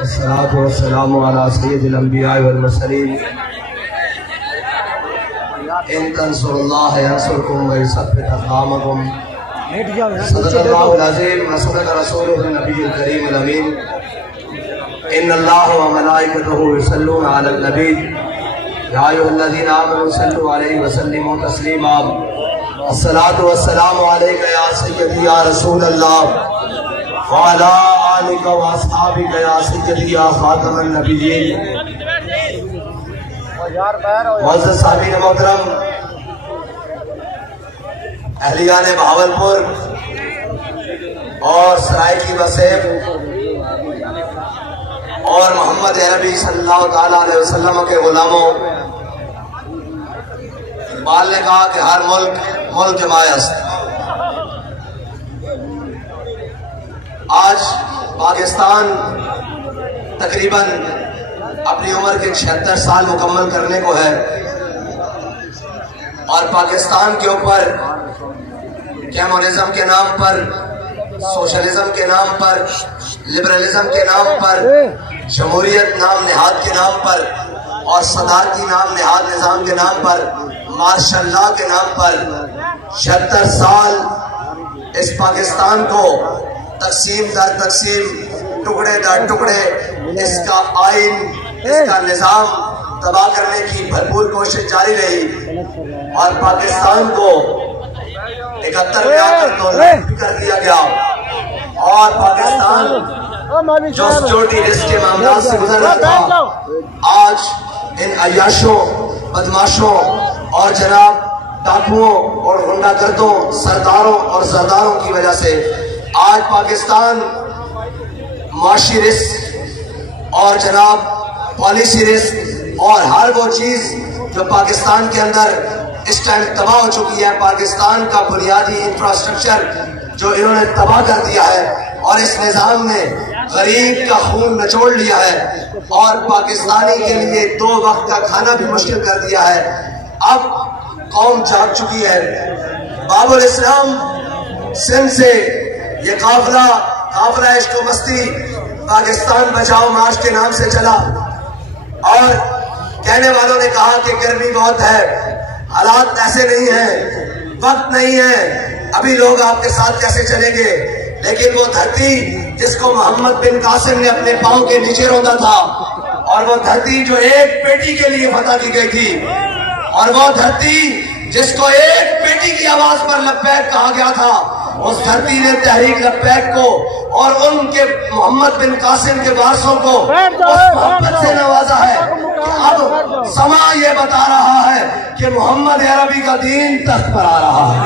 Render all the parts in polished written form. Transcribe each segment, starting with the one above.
अस्सलातु वस्सलामु अला सय्यिदिल अंबिया वल मुरसलीन इन तंसुरुल्लाह यंसुरकुम व युसब्बित अक़दामकुम सदक़ल्लाहुल अज़ीम व सदक़ रसूलुहुन नबिय्युल करीमुल अमीन इन्नल्लाह व मलाइकतहु युसल्लूना अलन नबी या अय्युहल्लज़ीना आमनू सल्लु अलैहि व सल्लिमू तस्लीमा अस्सलातु वस्सलामु अलैका या सय्यदी या रसूलल्लाह व अला आलिका व अस्हाबिका या सय्यदी या खातमन नबिय्यीन। मुअज़्ज़ज़ सामीन मोहतरम, अहलियाने बहावलपुर और सरायकी वसेम और मोहम्मद अरबी सल्लल्लाहु ताला अलैहि वसल्लम के गुलामों, इक़बाल ने कहा कि हर मुल्क मायस्त। आज पाकिस्तान तकरीबन अपनी उम्र के 76 साल मुकम्मल करने को है और पाकिस्तान के ऊपर कम्युनिज्म के नाम पर, सोशलिज्म के नाम पर, लिबरलिज्म के नाम पर, जमहूरियत नाम निहाद के नाम पर और सदारती नाम निहाद निज़ाम के नाम पर, मार्शल लॉ के नाम पर 76 साल इस पाकिस्तान को तकसीम दर तकसीम, टुकड़े दर टुकड़े इसका आइन, इसका निज़ाम तबाह करने की भरपूर कोशिश जारी रही और पाकिस्तान को 71 में आकर तो कर दिया गया और पाकिस्तान जो सिक्योरिटी रिस्क के मामला से गुजर रहा था, आज इन अय्याशों, बदमाशों और जनाब डाकुओं और गुंडागर्दों, सरदारों और जरदारों की वजह से आज पाकिस्तान माशी रिस्क और जनाब पॉलिसी रिस्क और हर वो चीज जो पाकिस्तान के अंदर इस टाइम तबाह हो चुकी है, पाकिस्तान का बुनियादी इंफ्रास्ट्रक्चर जो इन्होंने तबाह कर दिया है और इस निज़ाम ने गरीब का खून निचोड़ लिया है और पाकिस्तानी के लिए 2 वक्त का खाना भी मुश्किल कर दिया है। अब कौम जाग चुकी है। बाबुल इस्लाम सिंध से ये काफिला इश्क व मस्ती पाकिस्तान बचाओ मार्च के नाम से चला और कहने वालों ने कहा कि गर्मी बहुत है, हालात ऐसे नहीं है, वक्त नहीं है, अभी लोग आपके साथ कैसे चलेंगे। लेकिन वो धरती जिसको मोहम्मद बिन कासिम ने अपने पांव के नीचे रौंदा था और वो धरती जो एक बेटी के लिए फतह की गई थी और वो धरती जिसको एक बेटी की आवाज पर लब्बैक कहा गया था, उस धरती ने तहरीक लब्बैक को और उनके मोहम्मद बिन कासिम के वारसों को उस मोहब्बत से नवाजा है कि अब समा ये बता रहा है कि मोहम्मद अरबी का दीन तख्त पर आ रहा है।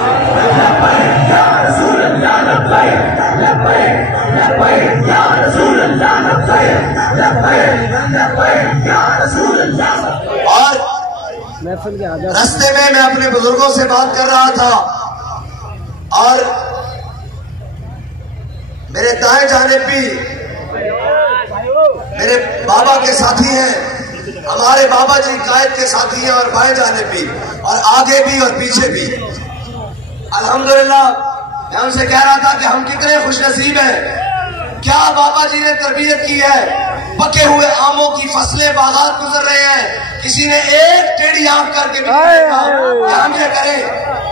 और रास्ते में मैं अपने बुजुर्गों से बात कर रहा था और मेरे दाएं जानिब भी मेरे बाबा के साथी हैं, हमारे बाबा जी कायद के साथी हैं और बाएं जानिब भी और आगे भी और पीछे भी। अल्हम्दुलिल्लाह मैं उनसे कह रहा था कि हम कितने खुशनसीब हैं, क्या बाबा जी ने तरबियत की है। पके हुए आमों की फसलें बागात गुजर रहे हैं, किसी ने एक टेढ़ी आंख करके हम ये करें।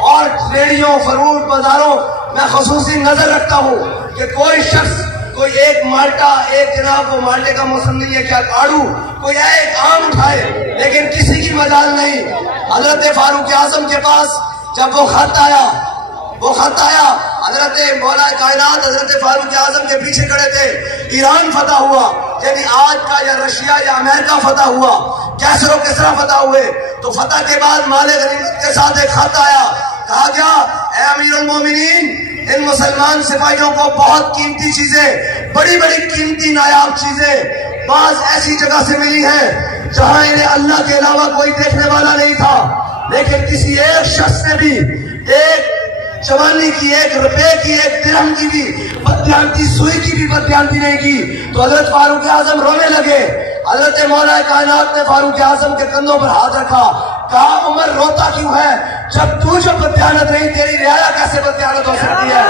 और रेडियो फरूट बाजारों मैं खसूसी नजर रखता हूँ कि कोई शख्स, कोई एक माल्टा, एक जनाब वो माल्टे का मौसम नहीं है क्या, आड़ू कोई एक आम उठाए, लेकिन किसी की मजाल नहीं। हजरत फारूक आजम के पास जब वो खत आया हजरत मौला कायनात हजरत फारूक आजम के पीछे खड़े थे। ईरान फतह हुआ, यानी आज का या रशिया या अमेरिका फतह हुआ, कैसर और किसरा फतह हुए, तो फतह के बाद माले गनीमत के साथ एक खत आया, कहा गया ऐ अमीरुल मोमिनीन, इन मुसलमान सिपाहियों को बहुत कीमती चीजें, बड़ी बड़ी कीमती नायाब चीजें बाज ऐसी जगह से मिली हैं जहां इन्हें अल्लाह के अलावा कोई देखने वाला नहीं था, लेकिन किसी एक शख्स ने भी एक जवानी की, 1 रुपए की, 1 दिरहम की भी बदयांती, सुई की भी बदयांती नहीं की। तो हजरत फारूक आजम रोने लगे। हजरत मौला कायनात ने फारूक आजम के कंधों पर हाथ रखा, कहा उमर रोता क्यों है, जब तू जो बदयानत नहीं, तेरी रियाया कैसे बदयानत हो सकती है।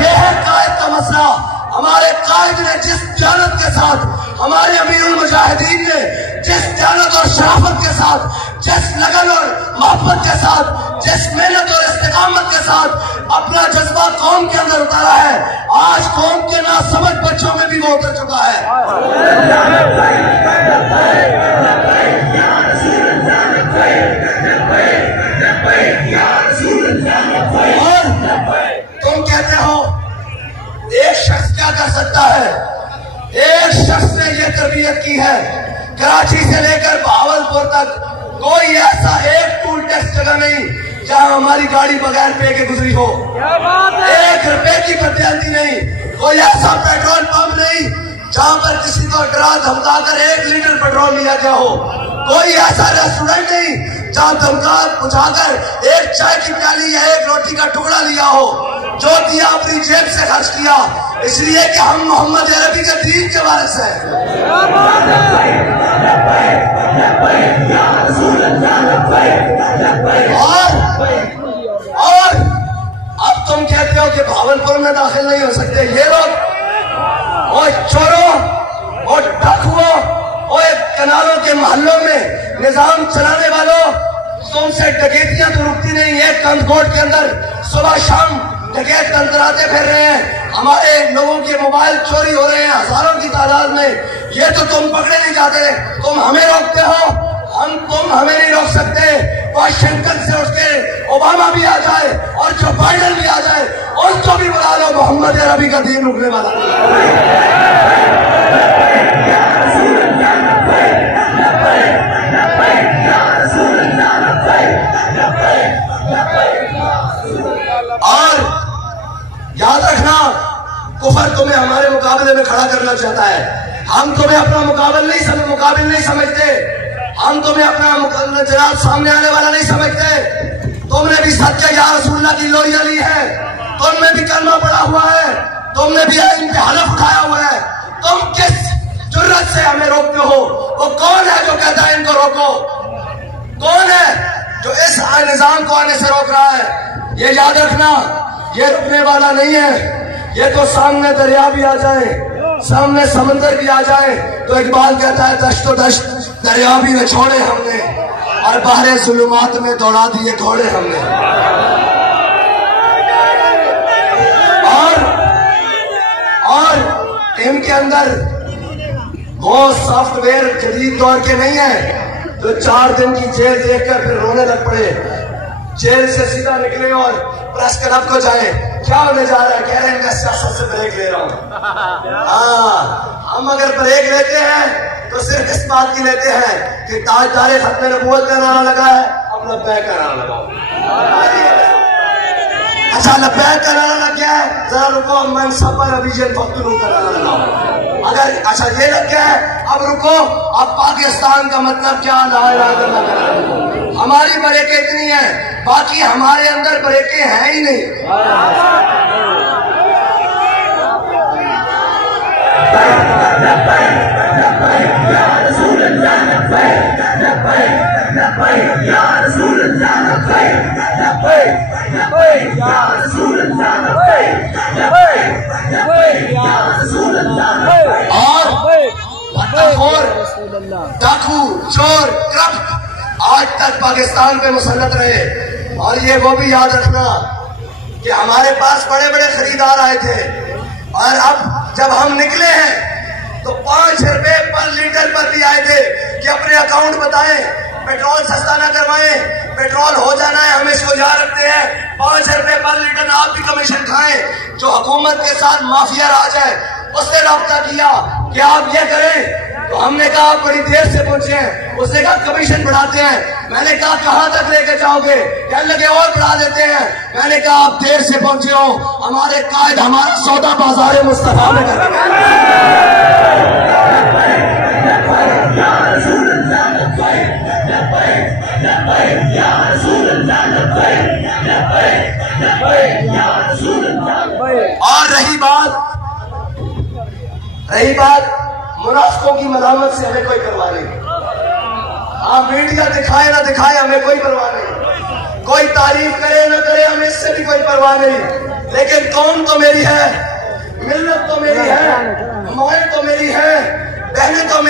यह है कायद का मसला। हमारे कायद ने जिस दयानत के साथ, हमारे अमीरुल मुजाहिदीन ने जिस दयानत और शराफत के साथ, जिस लगन और मोहब्बत के साथ, जिस मेहनत और इस्तिकामत के साथ अपना जज्बा कौम के अंदर उतारा है, आज कौम के नासमझ बच्चों में भी वो उतर चुका है। और तुम कहते हो एक शख्स क्या कर सकता है? एक शख्स ने यह तरबियत की है, कराची से लेकर बहावलपुर तक कोई ऐसा एक टूल टैक्स जगह नहीं जहां हमारी गाड़ी बगैर पे के गुजरी हो। 1 रुपए की प्रत्याशी नहीं, कोई ऐसा पेट्रोल पंप नहीं जहां पर किसी को डरा धमका कर 1 लीटर पेट्रोल लिया गया हो। कोई ऐसा रेस्टोरेंट नहीं जहां धमका बुझाकर 1 चाय की प्याली या 1 रोटी का टुकड़ा लिया हो। जो दिया अपनी जेब से खर्च किया, इसलिए कि हम मोहम्मद अरबी के दीन के वारिस हैं। और अब तुम कहते हो कि भावलपुर में दाखिल नहीं हो सकते। ये लोग और चोरों और डाकुओं और कनालों के मोहल्लों में निजाम चलाने वालों, तुमसे डकैतियां तो रुकती नहीं है। कंदकोट के अंदर सुबह शाम डकैत तंत्राते फिर रहे हैं, हमारे लोगों के मोबाइल चोरी हो रहे हैं हजारों की तादाद में। ये तो तुम पकड़े नहीं जाते, तुम हमें रोकते हो। तुम हमें नहीं रोक सकते। वाशिंगटन से उठ के ओबामा भी आ जाए और जो बाइडन भी आ जाए, उनको भी बुला लो, मोहम्मद अरबी का दीन रुकने वाला और याद रखना, कुफर तुम्हें हमारे मुकाबले में खड़ा करना चाहता है। हम तुम्हें अपना मुकाबिल नहीं समझते, हम तुम्हें अपना जनाब सामने आने वाला नहीं समझते। तुमने भी सत्य या रसूलुल्लाह की लोरिया ली है, तुमने भी कलमा पढ़ा हुआ है, तुमने भी इन पे हलफ उठाया हुआ है। तुम किस जुर्रत से हमें रोकते हो? वो कौन है जो कहता है इनको रोको? कौन है जो इस निजाम को आने से रोक रहा है? ये याद रखना, ये रुकने वाला नहीं है। ये तो सामने दरिया भी आ जाए, सामने समंदर भी आ जाए, तो इकबाल कहता है दश्तो दश्त दरिया भी न छोड़े हमने, और बाहरे जुल्मात में दौड़ा दिए घोड़े हमने। और टीम के अंदर वो सॉफ्टवेयर जदीद दौर के नहीं है तो 4 दिन की जेल देखकर फिर रोने लग पड़े। जेल से सीधा निकले और प्रेस क्लब को जाए, क्या होने जा रहा है? कह रहे हैं मैं सियासत से ब्रेक ले रहा हूँ। हाँ, हम अगर ब्रेक लेते हैं तो सिर्फ इस बात की लेते हैं कि ताजदारे खत्म नबूवत का नारा लगा है, अब लब्बैक का नारा लगाओ। अच्छा, लब्बैक का नारा लग गया है, जरा रुको, मैं सब पर अभी जेल फख्तुन का नारा लगाओ। अगर अच्छा ये लग गया है, अब रुको, अब पाकिस्तान का मतलब क्या? ला इलाहा इल्लल्लाह। हमारी ब्रेकें इतनी है, बाकी हमारे अंदर ब्रेकें हैं ही नहीं। और डाकू, चोर, करप्ट आज तक पाकिस्तान पे मुसल्लत रहे। और ये वो भी याद रखना कि हमारे पास बड़े बड़े खरीदार आए थे, और अब जब हम निकले हैं तो 5 रुपए पर लीटर पर भी आए थे कि अपने अकाउंट बताएं, पेट्रोल सस्ता ना करवाएं, पेट्रोल हो जाना है, हम इसको याद रखते हैं। 5 रुपए पर लीटर आप भी कमीशन खाएं। जो हुकूमत के साथ माफिया राज है उससे रब्ता किया कि आप ये करें, तो हमने कहा आप बड़ी देर से पहुंचे हैं। उसने कहा कमीशन बढ़ाते हैं। मैंने कहा कहां तक लेके जाओगे? कहने लगे और बढ़ा देते हैं। मैंने कहा आप देर से पहुंचे हो, हमारे कायद हमारा सौदा बाजार मुस्तफा में कर और रही बात मुनाफिकों की मलामत से हमें कोई परवाह नहीं। हाँ, मीडिया दिखाए ना दिखाए हमें कोई परवाह नहीं, कोई तारीफ करे ना करे हमें इससे भी कोई परवाह नहीं। लेकिन कौम तो मेरी है, मिल्लत तो मेरी है।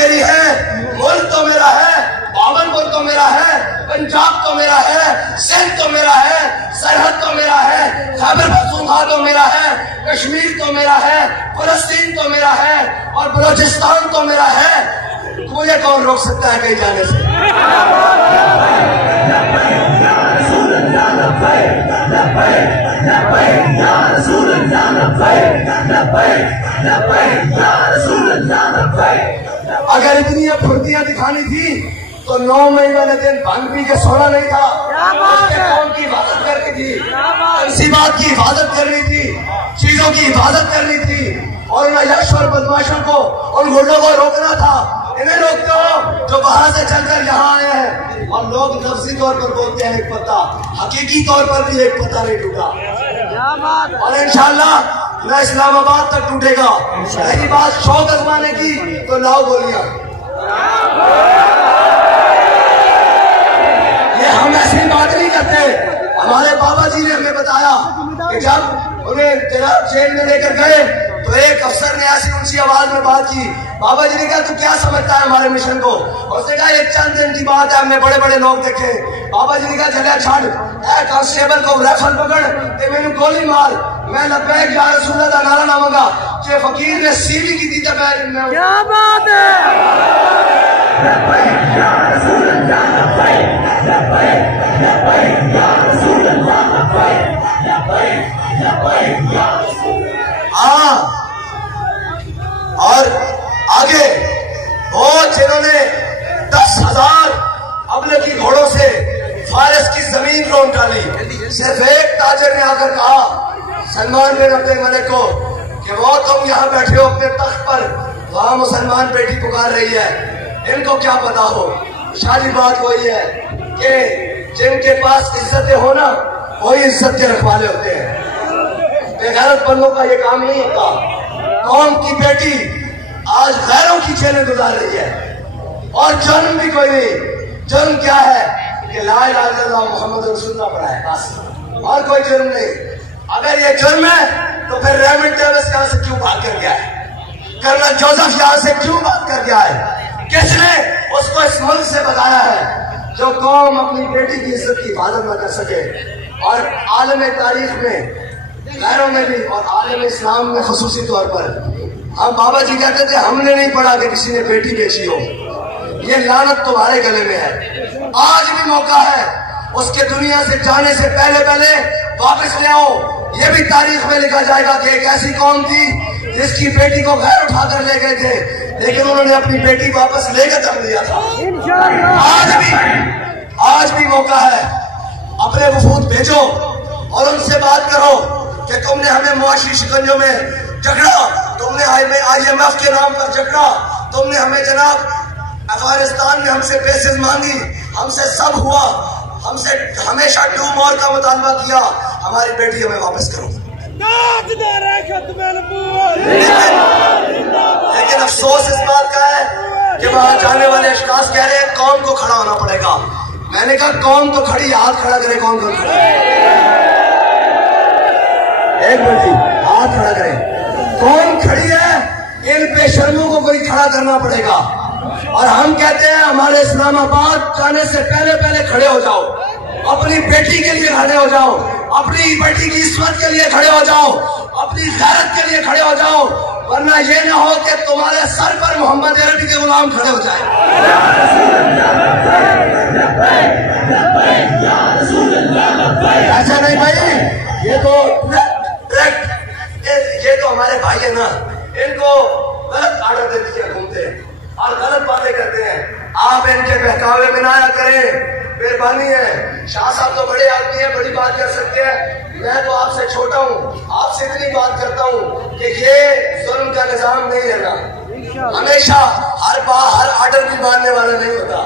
मेरी है, मुल्क तो मेरा है, बावनपुर तो मेरा है, पंजाब तो मेरा है, सिंध तो मेरा है, सरहद तो मेरा है, खैबर पख्तूनख्वा तो मेरा है, कश्मीर तो मेरा है, फलस्तीन तो मेरा है और बलोचिस्तान तो मेरा है। मुझे कौन रोक सकता है कहीं जाने से? अगर इतनी फुर्तियां दिखानी थी तो 9 मई वाले दिन भांग पी के सोना नहीं था, कौम की हिफाजत करनी थी, तंसीबात की हिफाजत करनी थी, चीजों की हिफाजत करनी थी और उन यश और बदमाशों को, उन गुंडों को रोकना था। इन्हें रोकते हो जो वहां से चलकर यहाँ आए हैं और लोग लफ्जी तौर पर बोलते हैं एक पत्ता, हकीकी तौर पर भी एक पत्ता नहीं टूटा और इंशाअल्लाह न इस्लामाबाद तक टूटेगा। रही बात शौक आजमाने की तो लाओ गोलियां। ये हम ऐसी बात नहीं करते। हमारे बाबा जी ने हमें बताया कि जब उन्हें जनाब जेल में लेकर गए तो एक अफसर ने ऐसी ऊंची आवाज में बात की। बाबा जी ने कहा तू क्या समझता है हमारे मिशन को? उसने कहा एक चंद दिन की बात है, हमने बड़े बड़े लोग देखे। बाबा जी ने कहा जगह छड़ कांस्टेबल को राइफल पकड़ ते मैंने गोली मार, मैं लब्बैक या रसूलल्लाह का नारा लाऊंगा कि फकीर ने सीवी की थी। क्या बात है? हाँ, और आगे वो जिन्होंने 10,000 अबले की घोड़ों से फारिस की जमीन लौट डाली, सिर्फ एक ताजर ने आकर कहा सलमान बिन अब्दुल मलिक को कि वो तुम यहाँ बैठे हो अपने तख्त पर, वहां मुसलमान बेटी पुकार रही है, इनको क्या पता हो। सारी बात वही है कि जिनके पास इज्जतें हो ना वही इज्जत के रखवाले होते हैं। बेगैरत बंदों का ये काम नहीं होता। कौम की बेटी आज गैरों की जेलें गुजार रही है और जुर्म भी कोई नहीं। जुर्म क्या है कि ला इलाहा इल्लल्लाह मुहम्मद रसूलुल्लाह पढ़ा है, बस, और कोई जुर्म नहीं। अगर ये जुर्म है तो फिर रेमंड डेविस यहाँ से क्यों भाग कर गया है? कर्नल जोसेफ यहाँ से क्यों भाग कर गया है? किसने उसको इस मुल्क से भगाया है? जो कौम अपनी बेटी की इज्जत की हिफाजत न कर सके और आलम तारीख में गैरों में भी और आलम इस्लाम में खुसूसी तौर पर, हम बाबा जी कहते थे हमने नहीं पढ़ा कि किसी ने बेटी बेची हो। ये लानत तुम्हारे गले में है। आज भी मौका है उसके दुनिया से जाने से पहले वापस ले आओ। ये भी तारीख में लिखा जाएगा कि एक ऐसी कौम थी जिसकी बेटी को गैर उठाकर ले गए थे, लेकिन उन्होंने अपनी बेटी वापस लेकर दम दिया था। आज भी मौका है, अपने वफूद भेजो और उनसे बात करो कि तुमने हमें मुआशी शिकंजों में जकड़ा, तुमने IMF के नाम पर जकड़ा, तुमने हमें जनाब अफगानिस्तान में हमसे पैसे मांगी, हमसे सब हुआ, हमसे हमेशा 2 more का मुतालबा किया, हमारी बेटी हमें वापस करो। लेकिन अफसोस इस बात का है कि वहां जाने वाले अशखास कह रहे हैं कौम को खड़ा होना पड़ेगा। मैंने कहा कौम तो खड़ी, हाथ खड़ा करे। कौन खड़ा? एक मिनट, हाथ खड़ा करें। कौन खड़ी है? इन बेशर्मों को कोई खड़ा करना पड़ेगा। और हम कहते हैं हमारे इस्लामाबाद जाने से पहले खड़े हो जाओ, अपनी बेटी के लिए खड़े हो जाओ, अपनी बेटी की इस्मत के लिए खड़े हो जाओ, अपनी गैरत के लिए खड़े हो जाओ, वरना ये ना हो कि तुम्हारे सर पर मोहम्मद अरबी के गुलाम खड़े हो जाए। ऐसा नहीं भाई, ये तो हमारे भाई है ना, इनको गलत आर्डर दे दीजिए, घूमते हैं और गलत बातें करते हैं। आप इनके बहकावे में ना आया करें, मेहरबानी है। शाह साहब तो बड़े आदमी हैं, बड़ी बात कर सकते हैं, मैं तो आपसे छोटा हूँ, आपसे इतनी बात करता हूँ कि ये जुल्म का निजाम नहीं रहना। हमेशा हर आर्डर भी मानने वाला नहीं होता।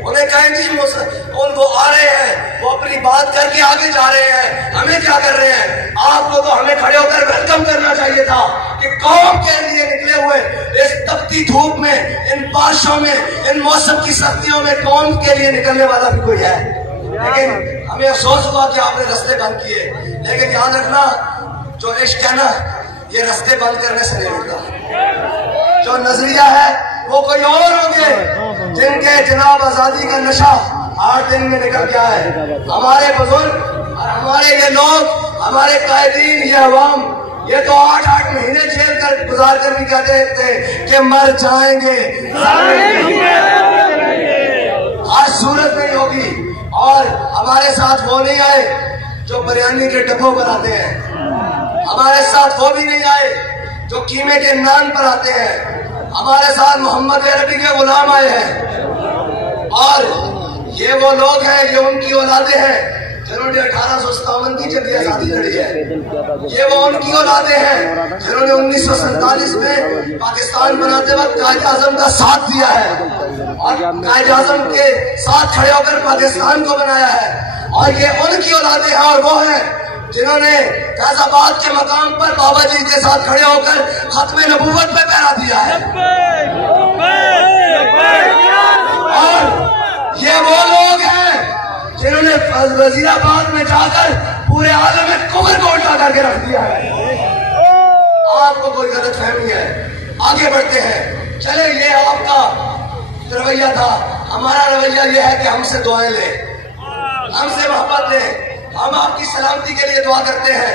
उन्हें कहें जी उनको आ रहे हैं, वो अपनी बात करके आगे जा रहे हैं, हमें क्या कर रहे हैं? आपको तो हमें खड़े होकर वेलकम करना चाहिए था कि कौम के लिए निकले हुए इस तपती धूप में, इन बारिशों में, इन मौसम की सख्तियों में कौम के लिए निकलने वाला भी कोई है। लेकिन हमें अफसोस हुआ कि आपने रास्ते बंद किए। लेकिन ध्यान रखना, जो इश्क है ना, ये रास्ते बंद करने से नहीं होता। जो नजरिया है वो कोई और होंगे जिनके जनाब आजादी का नशा 8 दिन में निकल गया है। हमारे बुजुर्ग और हमारे ये लोग, हमारे कायदीन, ये अवाम, ये तो 8-8 महीने जेल कर गुजार कर भी कहते थे कि मर जाएंगे, आज सूरत नहीं होगी। और हमारे साथ वो नहीं आए जो बिरयानी के डब्बों पर आते हैं, हमारे साथ वो भी नहीं आए जो कीमे के नान पर आते हैं, हमारे साथ मोहम्मद अरबी के गुलाम आए हैं। और ये वो लोग हैं, ये उनकी औलादे हैं जिन्होंने 1857 की जंग आजादी लड़ी है। ये वो उनकी औलादे हैं जिन्होंने 1947 में पाकिस्तान बनाते वक्त कायद आजम का साथ दिया है और कायद आजम के साथ खड़े होकर पाकिस्तान को बनाया है। और ये उनकी औलादे हैं और वो हैं जिन्होंने फैजाबाद के मकाम पर बाबा जी के साथ खड़े होकर खत्मे नबूवत पे पहरा दिया है। और ये वो लोग हैं जिन्होंने वजीराबाद में जाकर पूरे आलम में कुफर को उल्टा करके रख दिया है। आपको कोई गलत फहमी है, आगे बढ़ते हैं। चले, ये आपका रवैया था, हमारा रवैया ये है कि हमसे दुआएं लें, हमसे मोहब्बत लें, हम आपकी सलामती के लिए दुआ करते हैं।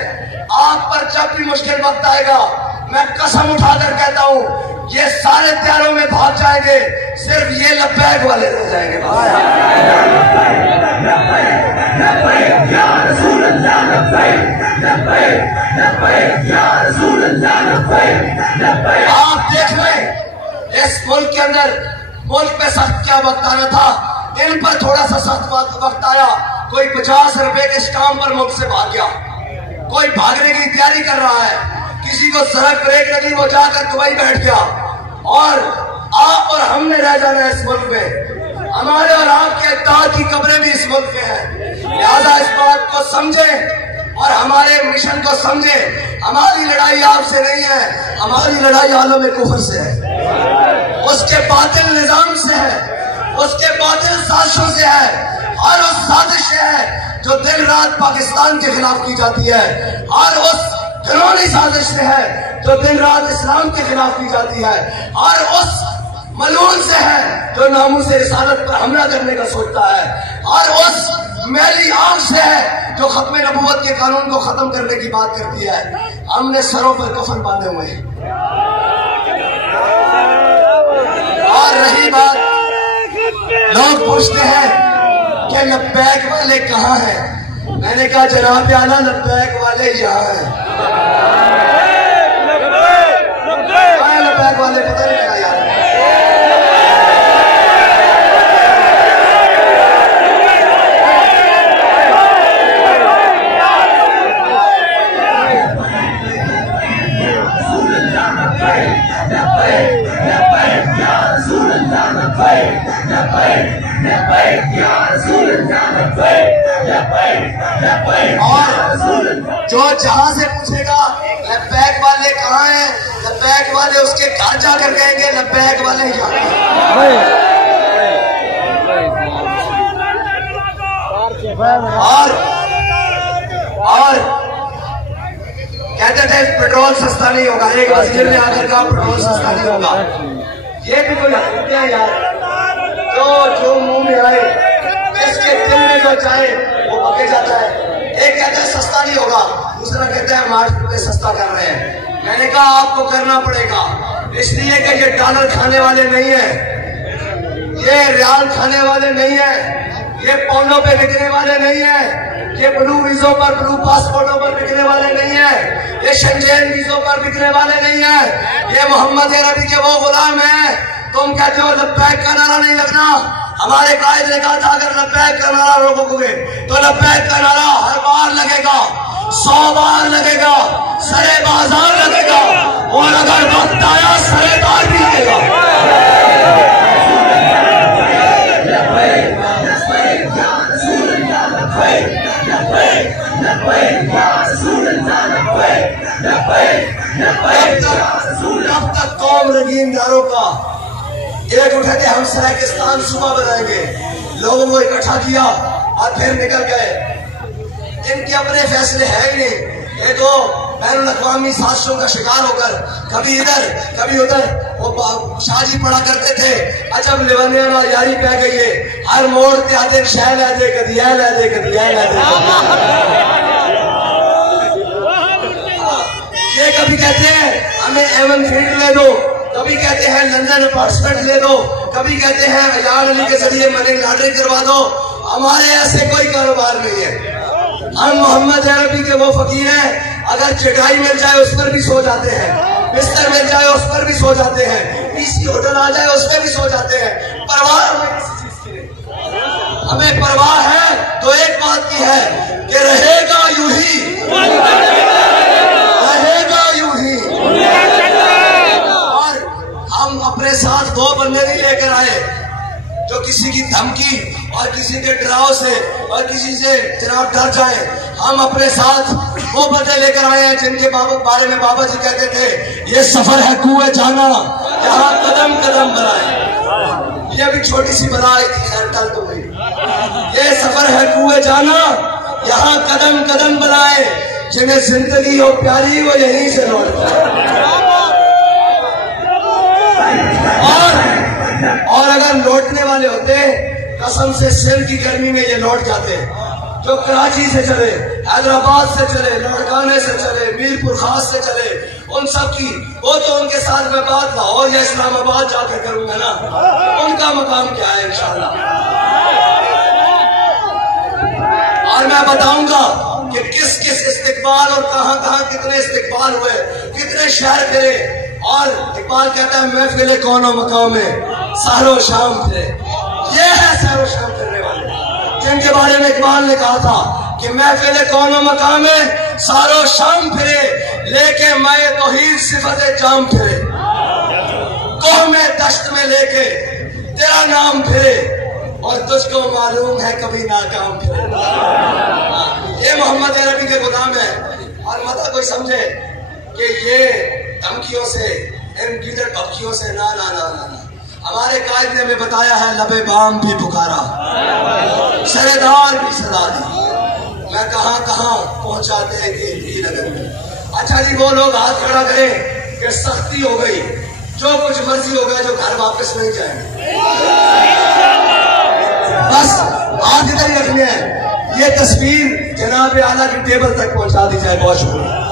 आप पर जब भी मुश्किल वक्त आएगा, मैं कसम उठाकर कहता हूँ, ये सारे त्यारों में भाग जाएंगे, सिर्फ ये लब्बैक वाले रह जाएंगे। आप देख लें इस मुल्क के अंदर, मुल्क पे सख्त क्या वक्त आना था, इन पर थोड़ा सा सख्त वक्त आया। कोई 50 रुपए के स्टाम्प पर मुल्क से भाग गया, कोई भागने की तैयारी कर रहा है, किसी को सड़क ब्रेक लगी, वो जाकर दुबई बैठ गया। और आप और हमने रह जाना है इस मुल्क में, हमारे और आपके इत्तेहाद की कब्रें भी इस मुल्क में हैं। लिहाजा इस बात को समझें और हमारे मिशन को समझें। हमारी लड़ाई आपसे नहीं है, हमारी लड़ाई आलम कुफर से है, उसके बातिल निजाम से है, उसके बातिल साजिशों से है। और उस साजिश से है जो दिन रात पाकिस्तान के खिलाफ की जाती है, और उस घिनौनी साजिश से है जो दिन रात इस्लाम के खिलाफ की जाती है, और उस मलून से है जो नामूस रिसालत पर हमला करने का सोचता है, और उस मैली आंख से है जो खत्मे नबूवत के कानून को खत्म करने की बात करती है। हमने सरों पर कफन बांधे हुए हैं। और रही बात, लोग पूछते हैं कि लब्बैक वाले कहाँ हैं, मैंने कहा जनाब आला लब्बैक वाले यहाँ हैं। लब्बैक वाले पता नहीं लगा यार। और जो जहां से पूछेगा लब्बैक वाले कहाँ हैं, लब्बैक वाले उसके घर जाकर कहेंगे लब्बैक वाले यहाँ हैं। और कहते थे पेट्रोल सस्ता नहीं होगा, एक वजीर ने आकर कहा पेट्रोल सस्ता नहीं होगा। ये भी कोई हत्या यार, जो मुंह में आए, जिसके दिल में जो चाहे वो पके जाता है। एक कहता है सस्ता नहीं होगा, दूसरा कहता है मार्च पे सस्ता कर रहे हैं। मैंने कहा आपको करना पड़ेगा, इसलिए कि ये डॉलर खाने वाले नहीं है, ये रियाल खाने वाले नहीं है, ये पौंडों पे बिकने वाले नहीं है, ये ब्लू वीजों पर, ब्लू पासपोर्टों पर बिकने वाले नहीं है, ये शेंजेन वीजों पर बिकने वाले नहीं है, ये मोहम्मद अरबी के वो गुलाम है। तुम कहते हो लब्बैक का नारा नहीं लगना, हमारे कायद ने कहा था अगर लब्बैक का नारा रोकोगे तो लब्बैक का नारा हर बार लगेगा, 100 बार लगेगा, सरे बाजार लगेगा, और अगर वक्त आया सरे बार भी लगेगा। अब तक कौम रंगीनदारों का एक उठे थे, हम सराकिस्तान सूबा बनाएंगे, लोगों को इकट्ठा किया और फिर निकल गए। इनके अपने फैसले हैं ही नहीं, ये तो बैनुल अक़वामी साजिशों का शिकार होकर कभी इधर कभी उधर वो शादी पढ़ा करते थे। अजब लिवनिया यारी पै गई है, हर मोड़ ते आदे शह लै दे, कदी ऐ लै दे, कदी ऐ लै दे। ये कभी कहते हैं हमें एवन फील्ड ले दो, कभी कहते हैं लंदन अपार्टमेंट ले दो, कभी कहते हैं अयान अली के जरिए मनी लॉन्ड्रिंग करवा दो। हमारे ऐसे कोई कारोबार नहीं है। हम मोहम्मद अरबी के वो फकीर हैं, अगर चटाई मिल जाए उस पर भी सो जाते हैं, बिस्तर मिल जाए उस पर भी सो जाते हैं, पीसी होटल आ जाए उस पर भी सो जाते हैं। परवाह हमें किसी चीज की नहीं। हमें परवाह है तो एक बात की है कि रहेगा यूं ही, रहेगा यूं ही। और हम अपने साथ दो बंदे नहीं लेकर आए जो किसी की धमकी और किसी के डराव से और किसी से जनाब डर जाए। हम अपने साथ वो बंदे लेकर आए हैं जिनके बारे में बाबा जी कहते थे, ये सफर है कुएं जाना, यहाँ कदम कदम बनाए। ये अभी छोटी सी बना आई थी, खैर टल तो गई। ये सफर है कुएं जाना, यहाँ कदम कदम बनाए, जिन्हें जिंदगी हो प्यारी वो यहीं से लौट जाए। और अगर लौटने वाले होते कसम से सिर की गर्मी में ये लौट जाते। जो कराची से चले, हैदराबाद से चले, लड़काने से चले, मीरपुर खास से चले, उन सब की वो तो उनके साथ मैं बात लाहौर या इस्लामाबाद जाकर करूंगा ना, उनका मकाम क्या है इंशाल्लाह। और मैं बताऊंगा कि किस किस इस्तिकबाल और कहां कहां कितने इस्तिकबाल हुए, कितने शहर फिरे। और इकबाल कहता है महफिले कौनो मकाम में सारो शाम फिरे। ये है सारो शाम फिरने वाले, जिनके बारे में इकबाल ने कहा था कि महफिले कौनो मकाम में सारो शाम फिरे, लेके मैं तौहीद सिफत जाम फिरे। कोह में दश्त में लेके तेरा नाम फिरे, और तुझको मालूम है कभी नाकाम फिरे। ये मोहम्मद अरबी के गुलाम है। और मत कोई समझे कि ये धमकियों से, इन गीदड़ पक्षियों से, ना ना ना ना ना। हमारे कायद ने हमें बताया है, लबे बाम भी पुकारा, सरेदार भी सदा दी, मैं कहां कहां पहुंचाते हैं कि लगन में। अच्छा जी, वो लोग हाथ खड़ा करें कि सख्ती हो गई, जो कुछ मर्जी हो गया, जो घर वापस नहीं जाएंगे। बस हाथ इधर ही रखने हैं। ये तस्वीर जनाब आला की टेबल तक पहुंचा दी जाए। बहुत शुक्रिया।